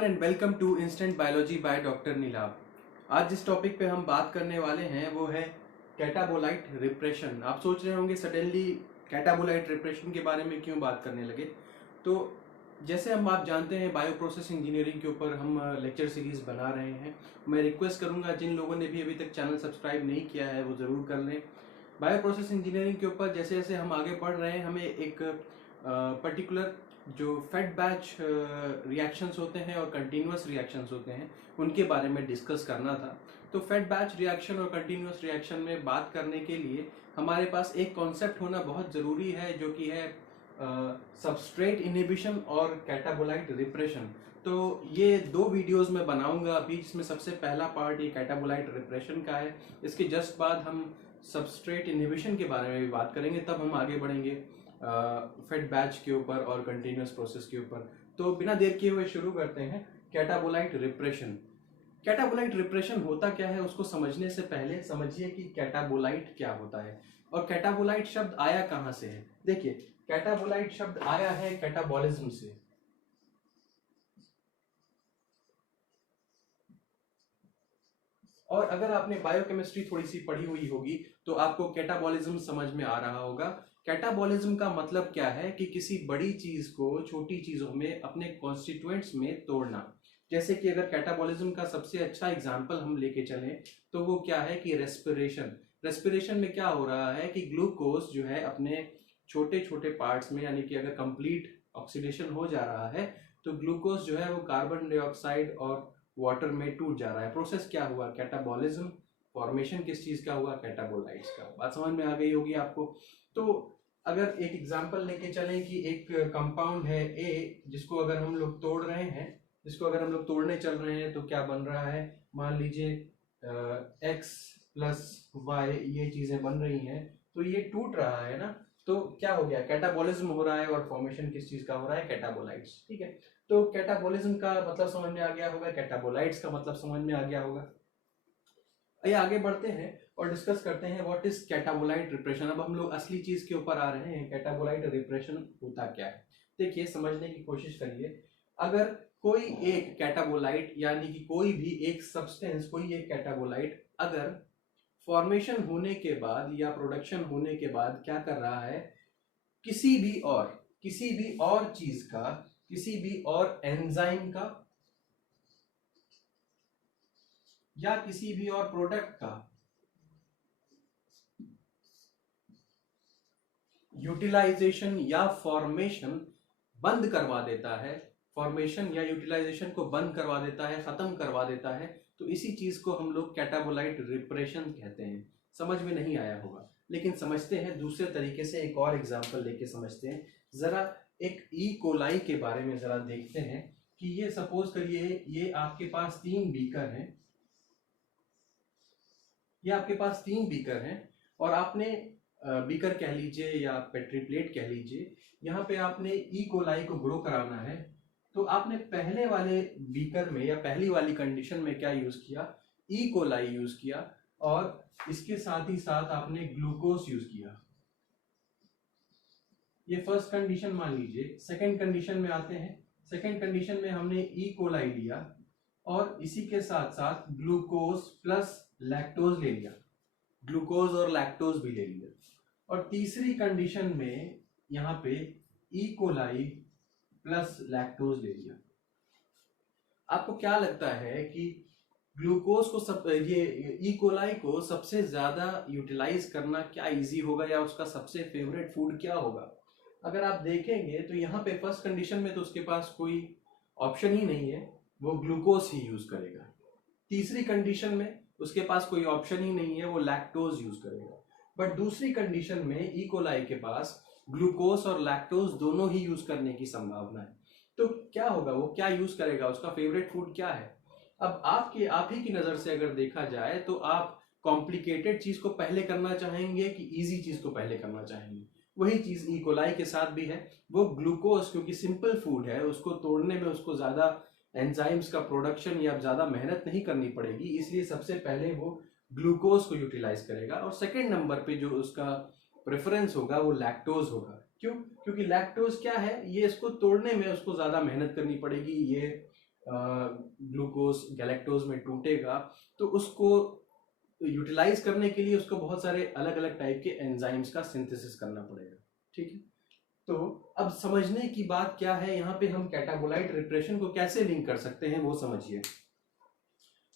Everyone and welcome to instant biology by doctor Neelabh. आज जिस topic पे हम बात करने वाले हैं वो है कैटाबोलाइट रिप्रेशन। आप सोच रहे होंगे सडनली कैटाबोलाइट रिप्रेशन के बारे में क्यों बात करने लगे। तो जैसे आप जानते हैं बायो प्रोसेस इंजीनियरिंग के ऊपर हम लेक्चर सीरीज बना रहे हैं। मैं रिक्वेस्ट करूंगा जिन लोगों ने भी अभी तक चैनल सब्सक्राइब नहीं किया है वो ज़रूर कर लें। बायो प्रोसेस इंजीनियरिंग के ऊपर जैसे जैसे हम आगे बढ़ रहे हैं हमें एक पर्टिकुलर जो फेड बैच रिएक्शंस होते हैं और कंटिन्यूस रिएक्शंस होते हैं उनके बारे में डिस्कस करना था। तो फेड बैच रिएक्शन और कंटिन्यूस रिएक्शन में बात करने के लिए हमारे पास एक कॉन्सेप्ट होना बहुत ज़रूरी है जो कि है सबस्ट्रेट इनहिबिशन और कैटाबोलाइट रिप्रेशन। तो ये दो वीडियोस में बनाऊंगा अभी, जिसमें सबसे पहला पार्ट ये कैटाबोलाइट रिप्रेशन का है। इसके जस्ट बाद हम सबस्ट्रेट इनहिबिशन के बारे में भी बात करेंगे, तब हम आगे बढ़ेंगे फेड बैच के ऊपर और कंटिन्यूस प्रोसेस के ऊपर। तो बिना देर किए हुए शुरू करते हैं। कैटाबोलाइट रिप्रेशन। कैटाबोलाइट रिप्रेशन होता क्या है उसको समझने से पहले समझिए कि कैटाबोलाइट क्या होता है और कैटाबोलाइट शब्द आया कहां से है। देखिए, कैटाबोलाइट शब्द आया है कैटाबॉलिज्म से। और अगर आपने बायोकेमिस्ट्री थोड़ी सी पढ़ी हुई होगी तो आपको कैटाबॉलिज्म समझ में आ रहा होगा। कैटाबॉलिज्म का मतलब क्या है कि किसी बड़ी चीज को छोटी चीजों में अपने कॉन्स्टिट्यूएंट्स में तोड़ना। जैसे कि अगर कैटाबॉलिज्म का सबसे अच्छा एग्जांपल हम लेके चलें तो वो क्या है कि रेस्पिरेशन। रेस्पिरेशन में क्या हो रहा है कि ग्लूकोज जो है अपने छोटे छोटे पार्ट्स में, यानी कि अगर कंप्लीट ऑक्सीडेशन हो जा रहा है तो ग्लूकोज जो है वो कार्बन डाइऑक्साइड और वाटर में टूट जा रहा है। प्रोसेस क्या हुआ? कैटाबॉलिज्म। फॉर्मेशन किस चीज का हुआ? कैटाबोलाइट्स का। बात समझ में आ गई होगी आपको। तो अगर एक एग्जांपल लेके चलें कि एक कंपाउंड है ए, जिसको अगर हम लोग तोड़ रहे हैं, जिसको अगर हम लोग तोड़ने चल रहे हैं तो क्या बन रहा है? मान लीजिए एक्स प्लस वाई, ये चीजें बन रही हैं तो ये टूट रहा है ना। तो क्या हो गया? कैटाबॉलिज्म हो रहा है और फॉर्मेशन किस चीज का हो रहा है? कैटाबोलाइट्स। ठीक है, तो कैटाबॉलिज्म का मतलब समझ में आ गया होगा, कैटाबोलाइट्स का मतलब समझ में आ गया होगा। आइए आगे बढ़ते हैं और डिस्कस करते हैं व्हाट इज कैटाबोलाइट रिप्रेशन। अब हम लोग असली चीज के ऊपर आ रहे हैं, कैटाबोलाइट रिप्रेशन होता क्या है। देखिए, समझने की कोशिश करिए। अगर कोई एक कैटाबोलाइट यानी कि कोई भी एक सब्सटेंस, कोई एक कैटाबोलाइट अगर फॉर्मेशन होने के बाद या प्रोडक्शन होने के बाद क्या कर रहा है, किसी भी और चीज का, किसी भी और एंजाइम का या किसी भी और प्रोडक्ट का यूटिलाइजेशन या फॉर्मेशन बंद करवा देता है, फॉर्मेशन या यूटिलाइजेशन को बंद करवा देता है, खत्म करवा देता है, तो इसी चीज को हम लोग कैटाबोलाइट रिप्रेशन कहते हैं। समझ में नहीं आया होगा, लेकिन समझते हैं दूसरे तरीके से। एक और एग्जांपल लेके समझते हैं जरा। एक ई कोलाई के बारे में जरा देखते हैं कि ये सपोज करिए ये आपके पास 3 बीकर हैं, ये आपके पास 3 बीकर हैं और आपने बीकर कह लीजिए या पेट्री प्लेट कह लीजिए, यहाँ पे आपने ई कोलाई को ग्रो कराना है। तो आपने पहले वाले बीकर में या पहली वाली कंडीशन में क्या यूज किया? ई कोलाई यूज किया और इसके साथ ही साथ आपने ग्लूकोज यूज किया। ये फर्स्ट कंडीशन मान लीजिए। सेकंड कंडीशन में आते हैं। सेकंड कंडीशन में हमने ई कोलाई लिया और इसी के साथ साथ ग्लूकोज प्लस लैक्टोज ले लिया, ग्लूकोज और लैक्टोज भी ले लिया। और तीसरी कंडीशन में यहाँ पे ई कोलाई प्लस लैक्टोज ले लिया। आपको क्या लगता है कि ग्लूकोज को ये ई कोलाई को सबसे ज्यादा यूटिलाइज करना क्या इजी होगा या उसका सबसे फेवरेट फूड क्या होगा? अगर आप देखेंगे तो यहाँ पे फर्स्ट कंडीशन में तो उसके पास कोई ऑप्शन ही नहीं है, वो ग्लूकोज ही यूज करेगा। तीसरी कंडीशन में उसके पास कोई ऑप्शन ही नहीं है, वो लैक्टोज यूज करेगा। बट दूसरी कंडीशन में ई कोलाई के पास ग्लूकोज और लैक्टोज दोनों ही यूज करने की संभावना है। तो क्या होगा? वो क्या यूज करेगा? उसका फेवरेट फूड क्या है? अब आप ही की नजर से अगर देखा जाए तो आप कॉम्प्लिकेटेड चीज को पहले करना चाहेंगे कि इजी चीज को पहले करना चाहेंगे? वही चीज ई कोलाई के साथ भी है। वो ग्लूकोज क्योंकि सिंपल फूड है, उसको तोड़ने में उसको ज्यादा एंजाइम्स का प्रोडक्शन या ज्यादा मेहनत नहीं करनी पड़ेगी, इसलिए सबसे पहले वो ग्लूकोज को यूटिलाइज करेगा। और सेकंड नंबर पे जो उसका प्रेफरेंस होगा वो लैक्टोज होगा। क्यों? क्योंकि लैक्टोज क्या है, ये इसको तोड़ने में उसको ज्यादा मेहनत करनी पड़ेगी, ये ग्लूकोज गैलेक्टोज में टूटेगा, तो उसको यूटिलाइज करने के लिए उसको बहुत सारे अलग अलग टाइप के एंजाइम्स का सिंथेसिस करना पड़ेगा। ठीक है, तो अब समझने की बात क्या है, यहाँ पे हम कैटाबोलाइट रिप्रेशन को कैसे लिंक कर सकते हैं वो समझिए।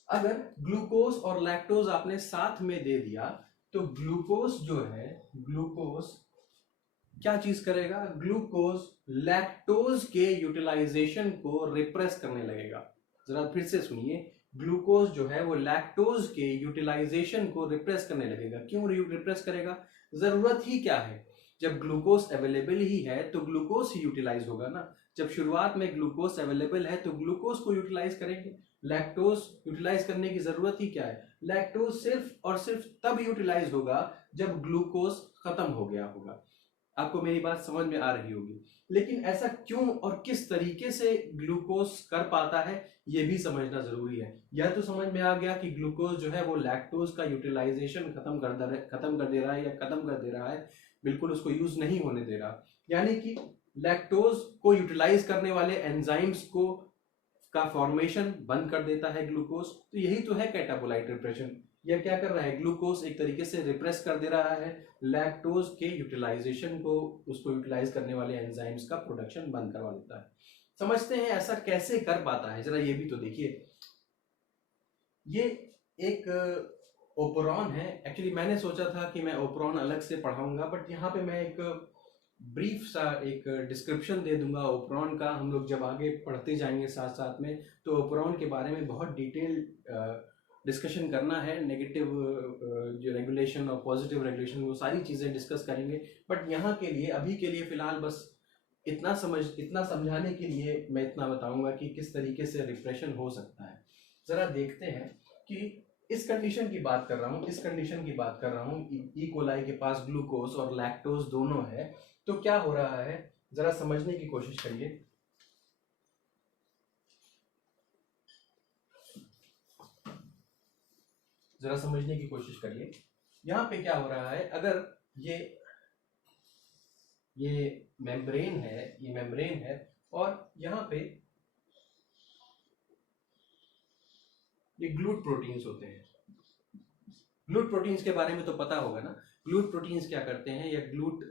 अगर ग्लूकोज और लैक्टोज आपने साथ में दे दिया तो ग्लूकोज जो है, ग्लूकोज क्या चीज करेगा, ग्लूकोज लैक्टोज के यूटिलाइजेशन को रिप्रेस करने लगेगा। जरा फिर से सुनिए, ग्लूकोज जो है वो लैक्टोज के यूटिलाइजेशन को रिप्रेस करने लगेगा। क्यों रिप्रेस करेगा, जरूरत ही क्या है, जब ग्लूकोज अवेलेबल ही है तो ग्लूकोज ही यूटिलाइज होगा ना। जब शुरुआत में ग्लूकोज अवेलेबल है तो ग्लूकोज को यूटिलाइज करेंगे, लैक्टोज यूटिलाइज करने की जरूरत ही क्या है। लैक्टोज सिर्फ और सिर्फ तब यूटिलाइज होगा जब ग्लूकोज खत्म हो गया होगा। आपको मेरी बात समझ में आ रही होगी, लेकिन ऐसा क्यों और किस तरीके से ग्लूकोज कर पाता है ये भी समझना जरूरी है। यह तो समझ में आ गया कि ग्लूकोज जो है वो लैक्टोज का यूटिलाइजेशन खत्म कर दे रहा है या खत्म कर दे रहा है, बिल्कुल उसको यूज नहीं होने दे रहा, यानी कि लैक्टोज को यूटिलाइज करने वाले एंजाइम्स को का फॉर्मेशन बंद कर देता है ग्लूकोज। तो यही तो है कैटाबोलाइट रिप्रेशन। यह क्या कर रहा है, ग्लूकोज एक तरीके से रिप्रेस कर दे रहा है लैक्टोज के यूटिलाइजेशन को, उसको यूटिलाइज करने वाले एंजाइम्स का प्रोडक्शन बंद करवा देता है। समझते हैं ऐसा कैसे कर पाता है, जरा ये भी तो देखिए। ये एक ओपरॉन है, एक्चुअली मैंने सोचा था कि मैं ओपरॉन अलग से पढ़ाऊंगा, बट यहाँ पे मैं एक ब्रीफ सा एक डिस्क्रिप्शन दे दूंगा ओपरॉन का। हम लोग जब आगे पढ़ते जाएंगे साथ साथ में तो ओपरॉन के बारे में बहुत डिटेल डिस्कशन करना है, नेगेटिव जो रेगुलेशन और पॉजिटिव रेगुलेशन वो सारी चीज़ें डिस्कस करेंगे। बट यहाँ के लिए अभी के लिए फिलहाल बस इतना समझाने के लिए मैं इतना बताऊंगा कि किस तरीके से रिप्रेशन हो सकता है। जरा देखते हैं कि इस कंडीशन की बात कर रहा हूँ, इस कंडीशन की बात कर रहा हूँ, ई कोलाई के पास ग्लूकोज और लैक्टोज दोनों है, तो क्या हो रहा है जरा समझने की कोशिश करिए। जरा समझने की कोशिश करिए, यहाँ पे क्या हो रहा है, अगर ये मेम्ब्रेन है, ये मेम्ब्रेन है और यहाँ पे ये ग्लूट प्रोटीन्स होते हैं। ग्लूट प्रोटीन्स के बारे में तो पता होगा ना, ग्लूट प्रोटीन्स क्या करते हैं, या ग्लूट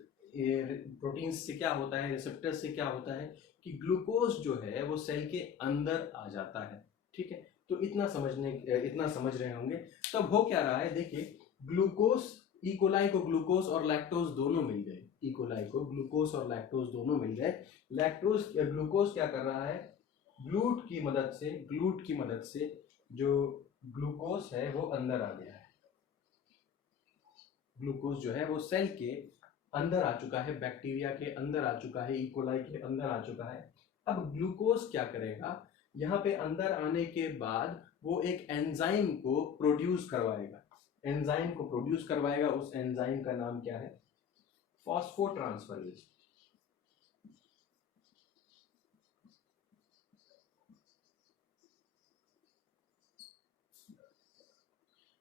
प्रोटीन्स से क्या होता है, रिसेप्टर्स से क्या होता है कि ग्लूकोज जो है वो सेल के अंदर आ जाता है। ठीक है, तो इतना समझ रहे होंगे। तो अब हो क्या रहा है, देखिए ग्लूकोज, ई कोलाई को ग्लूकोज और लैक्टोज दोनों मिल गए, ई कोलाई को ग्लूकोज और लैक्टोज दोनों मिल गए। ग्लूकोज क्या कर रहा है, ग्लूट की मदद से जो ग्लूकोज है वो अंदर आ गया है। ग्लूकोज जो है वो सेल के अंदर आ चुका है, बैक्टीरिया के अंदर आ चुका है, ई कोलाई के अंदर आ चुका है। अब ग्लूकोज क्या करेगा, यहाँ पे अंदर आने के बाद वो एक एंजाइम को प्रोड्यूस करवाएगा, उस एंजाइम का नाम क्या है, फॉस्फोट्रांसफरेज।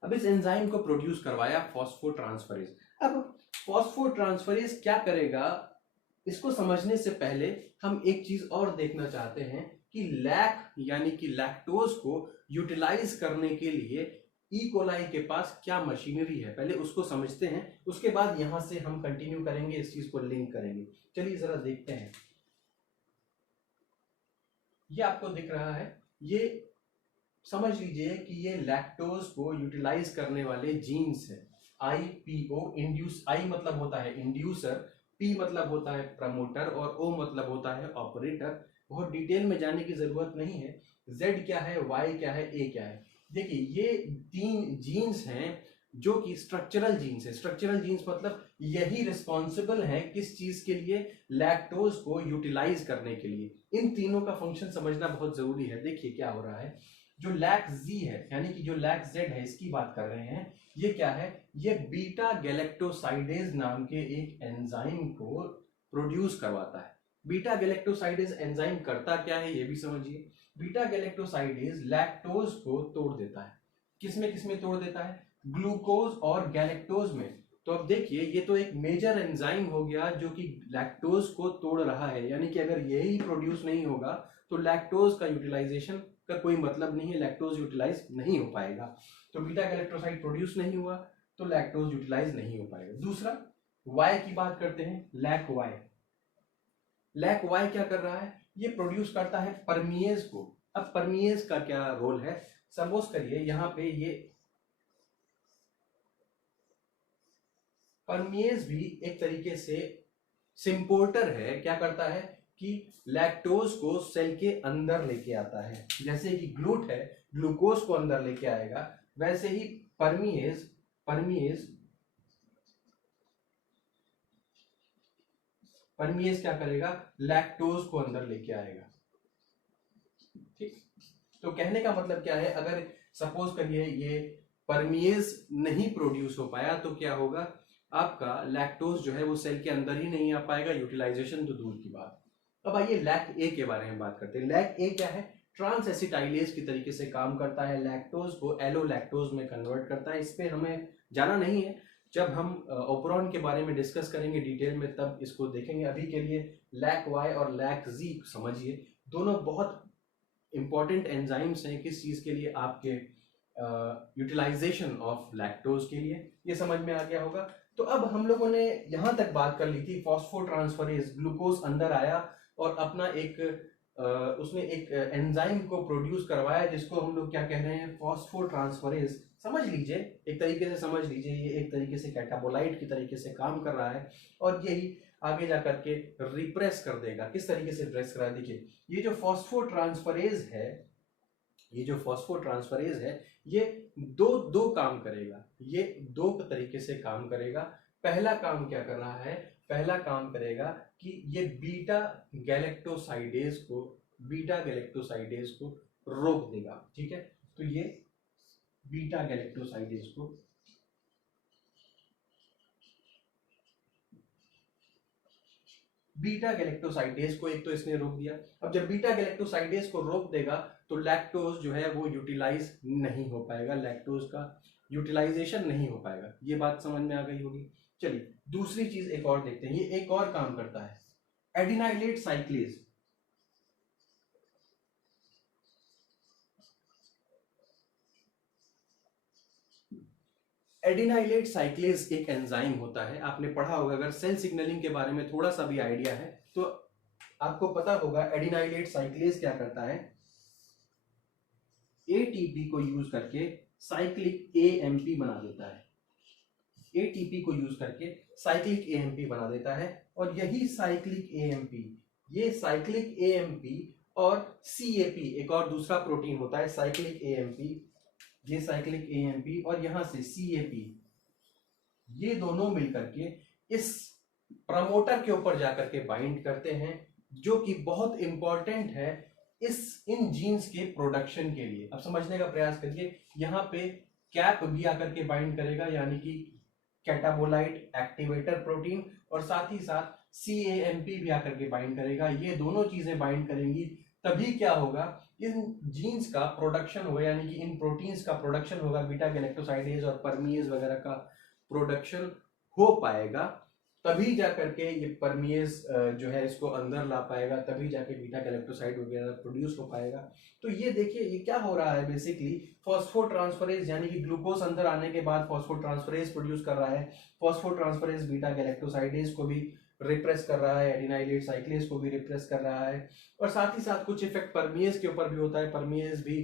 अब इस एंजाइम को प्रोड्यूस करवाया फॉस्फोट्रांसफरेज। अब फॉस्फोट्रांसफरेज क्या करेगा, इसको समझने से पहले हम एक चीज और देखना चाहते हैं कि यानी कि लैक्टोज को यूटिलाइज करने के लिए ई कोलाई के पास क्या मशीनरी है, पहले उसको समझते हैं, उसके बाद यहां से हम कंटिन्यू करेंगे, इस चीज को लिंक करेंगे। चलिए जरा देखते हैं, ये आपको दिख रहा है, ये समझ लीजिए कि ये लैक्टोज को यूटिलाइज करने वाले जीन्स है, IPO, इंड्यूस, I मतलब होता है इंड्यूसर, P मतलब होता है प्रमोटर और O मतलब होता है ऑपरेटर। बहुत डिटेल में जाने की जरूरत नहीं है, Z क्या है, Y क्या है, A क्या है। देखिए ये 3 जीन्स हैं जो कि स्ट्रक्चरल जीन्स है। स्ट्रक्चरल जीन्स मतलब यही रिस्पॉन्सिबल है किस चीज के लिए, लैक्टोज को यूटिलाइज करने के लिए। इन तीनों का फंक्शन समझना बहुत जरूरी है। देखिए क्या हो रहा है, जो लैक Z है यानी कि जो लैक Z है इसकी बात कर रहे हैं, ये क्या है, ये बीटा गैलेक्टोसाइडेज नाम के एक एंजाइम को प्रोड्यूस करवाता है। बीटा गैलेक्टोसाइडेज एंजाइम करता क्या है ये भी समझिए। बीटा गैलेक्टोसाइडेज लैक्टोज को तोड़ देता है, किसमें तोड़ देता है, ग्लूकोज और गैलेक्टोज में। तो अब देखिए ये तो एक मेजर एंजाइम हो गया जो कि लैक्टोज को तोड़ रहा है, यानी कि अगर यही प्रोड्यूस नहीं होगा तो लैक्टोज का यूटिलाइजेशन का कोई मतलब नहीं है, लैक्टोज यूटिलाइज नहीं हो पाएगा। तो बीटा गैलेक्टोसाइड प्रोड्यूस नहीं हुआ तो लैक्टोज यूटिलाइज नहीं हो पाएगा। दूसरा वाई की बात करते हैं, लैक वाई। लैक वाई क्या कर रहा है, ये प्रोड्यूस करता है परमिएज को। अब परमिएज का क्या रोल है, सपोज करिए यहाँ पे ये परमिएज भी एक तरीके से सिंपोर्टर है, क्या करता है कि लैक्टोज को सेल के अंदर लेके आता है। जैसे कि ग्लूट है, ग्लूकोज को अंदर लेके आएगा, वैसे ही परमिएज क्या करेगा, लैक्टोज को अंदर लेके आएगा। ठीक, तो कहने का मतलब क्या है, अगर सपोज करिए ये परमिएज नहीं प्रोड्यूस हो पाया तो क्या होगा, आपका लैक्टोज जो है वो सेल के अंदर ही नहीं आ पाएगा, यूटिलाइजेशन तो दूर की बात। अब आइए लैक ए के बारे में बात करते हैं। लैक ए क्या है, ट्रांस एसिटाइलेज की तरीके से काम करता है, लैक्टोज को एलो लैक्टोज में कन्वर्ट करता है। इस पे हमें जाना नहीं है, जब हम ओपरॉन के बारे में डिस्कस करेंगे डिटेल में तब इसको देखेंगे। अभी के लिए लैक वाई और लैक जी समझिए, दोनों बहुत इंपॉर्टेंट एंजाइम्स हैं किस चीज के लिए, आपके यूटिलाइजेशन ऑफ लैक्टोज के लिए। ये समझ में आ गया होगा। तो अब हम लोगों ने यहां तक बात कर ली थी, फॉस्फोट्रांसफरेज, ग्लूकोज अंदर आया और अपना एक उसने एक एंजाइम को प्रोड्यूस करवाया जिसको हम लोग क्या कह रहे हैं, फॉस्फोट्रांसफरेज। समझ लीजिए, एक तरीके से समझ लीजिए, ये एक तरीके से कैटाबोलाइट की तरीके से काम कर रहा है और यही आगे जा करके रिप्रेस कर देगा। किस तरीके से रिप्रेस कर रहा है, देखिए ये जो फॉस्फोट्रांसफरेज है, ये दो काम करेगा, ये दो तरीके से काम करेगा। पहला काम क्या कर रहा है, पहला काम करेगा कि ये बीटा गैलेक्टोसाइडेज को रोक देगा। ठीक है, तो ये बीटा गैलेक्टोसाइडेज को एक तो इसने रोक दिया। अब जब बीटा गैलेक्टोसाइडेज को रोक देगा तो लैक्टोज जो है वो यूटिलाइज नहीं हो पाएगा, लैक्टोज का यूटिलाइजेशन नहीं हो पाएगा। ये बात समझ में आ गई होगी। चलिए दूसरी चीज एक और देखते हैं, ये एक और काम करता है, एडिनाइलेट साइक्लेज। एडिनाइलेट साइक्लेज एक एंजाइम होता है, आपने पढ़ा होगा, अगर सेल सिग्नलिंग के बारे में थोड़ा सा भी आइडिया है तो आपको पता होगा एडिनाइलेट साइक्लेज क्या करता है, एटीपी को यूज करके साइक्लिक एएमपी बना देता है। एटीपी को यूज करके साइक्लिक एएमपी बना देता है और यही साइक्लिक एएमपी और सीएपी, एक और दूसरा प्रोटीन होता है साइक्लिक एएमपी, ये साइक्लिक एएमपी और यहां से सीएपी, ये दोनों मिलकर के इस प्रमोटर के ऊपर जाकर के बाइंड करते हैं, जो कि बहुत इंपॉर्टेंट है इन जीन्स के प्रोडक्शन के लिए। अब समझने का प्रयास करिए, यहाँ पे कैप भी आकर के बाइंड करेगा, यानी कि कैटाबोलाइट एक्टिवेटर प्रोटीन, और साथ ही साथ सीएएमपी भी आकर के बाइंड करेगा। ये दोनों चीजें बाइंड करेंगी तभी क्या होगा, इन जीन्स का प्रोडक्शन होगा, यानी कि इन प्रोटीन्स का प्रोडक्शन होगा, बीटा गैलेक्टोसाइडेज और परमिएज वगैरह का प्रोडक्शन हो पाएगा, तभी जाकर के ये परमिएज जो है इसको अंदर ला पाएगा, तभी जाके बीटा गैलेक्टोसाइड वगैरह प्रोड्यूस हो पाएगा। तो ये देखिए ये क्या हो रहा है, बेसिकली फॉस्फोट्रांसफरेज, यानी कि ग्लूकोज अंदर आने के बाद फॉस्फोट्रांसफरेज प्रोड्यूस कर रहा है। फॉस्फोट्रांसफरेज बीटा गैलेक्टोसाइडेज को भी रिप्रेस कर रहा है, एडिनाइलेट साइक्लेज को भी रिप्रेस कर रहा है, और साथ ही साथ कुछ इफेक्ट परमिएज के ऊपर भी होता है। परमिएज भी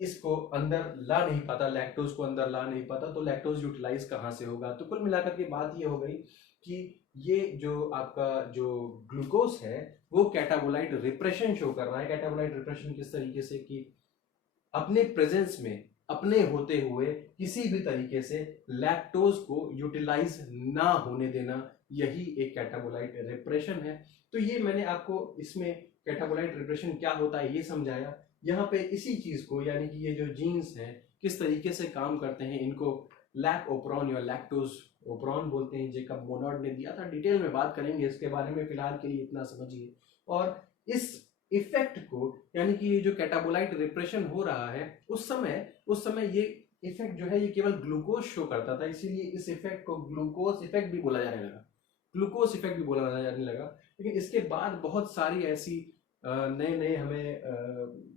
इसको अंदर ला नहीं पाता, लैक्टोज को अंदर ला नहीं पाता, तो लैक्टोज यूटिलाइज कहाँ से होगा। तो कुल मिलाकर के बात ये हो गई कि ये जो आपका जो ग्लूकोज है वो कैटाबोलाइट रिप्रेशन शो कर रहा है। कैटाबोलाइट रिप्रेशन किस तरीके से कि अपने प्रेजेंस में, अपने होते हुए किसी भी तरीके से लैक्टोज को यूटिलाइज ना होने देना, यही एक कैटाबोलाइट रिप्रेशन है। तो ये मैंने आपको इसमें कैटाबोलाइट रिप्रेशन क्या होता है ये समझाया। यहाँ पे इसी चीज को, यानी कि ये जो जीन्स हैं किस तरीके से काम करते हैं, इनको लैक ओपरॉन या लैक्टोज ओपरॉन बोलते हैं, जेकब मोनॉड ने दिया था। डिटेल में बात करेंगे इसके बारे में, फिलहाल के लिए इतना समझिए। और इस इफेक्ट को, यानी कि ये जो कैटाबोलाइट रिप्रेशन हो रहा है, उस समय ये इफेक्ट जो है ये केवल ग्लूकोज शो करता था, इसीलिए इस इफेक्ट को ग्लूकोज इफेक्ट भी बोला जाने लगा, लेकिन इसके बाद बहुत सारी ऐसी नए नए हमें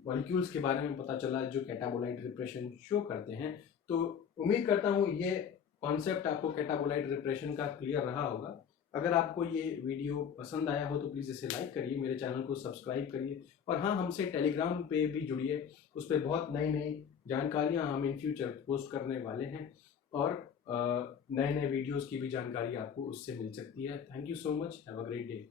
मॉलिक्यूल्स के बारे में पता चला जो कैटाबोलाइट रिप्रेशन शो करते हैं। तो उम्मीद करता हूँ ये कॉन्सेप्ट आपको कैटाबोलाइट रिप्रेशन का क्लियर रहा होगा। अगर आपको ये वीडियो पसंद आया हो तो प्लीज़ इसे लाइक करिए, मेरे चैनल को सब्सक्राइब करिए, और हाँ, हमसे टेलीग्राम पे भी जुड़िए। उस पर बहुत नई नई जानकारियाँ हम इन फ्यूचर पोस्ट करने वाले हैं, और नए नए वीडियोस की भी जानकारी आपको उससे मिल सकती है। Thank you so much, have a great day.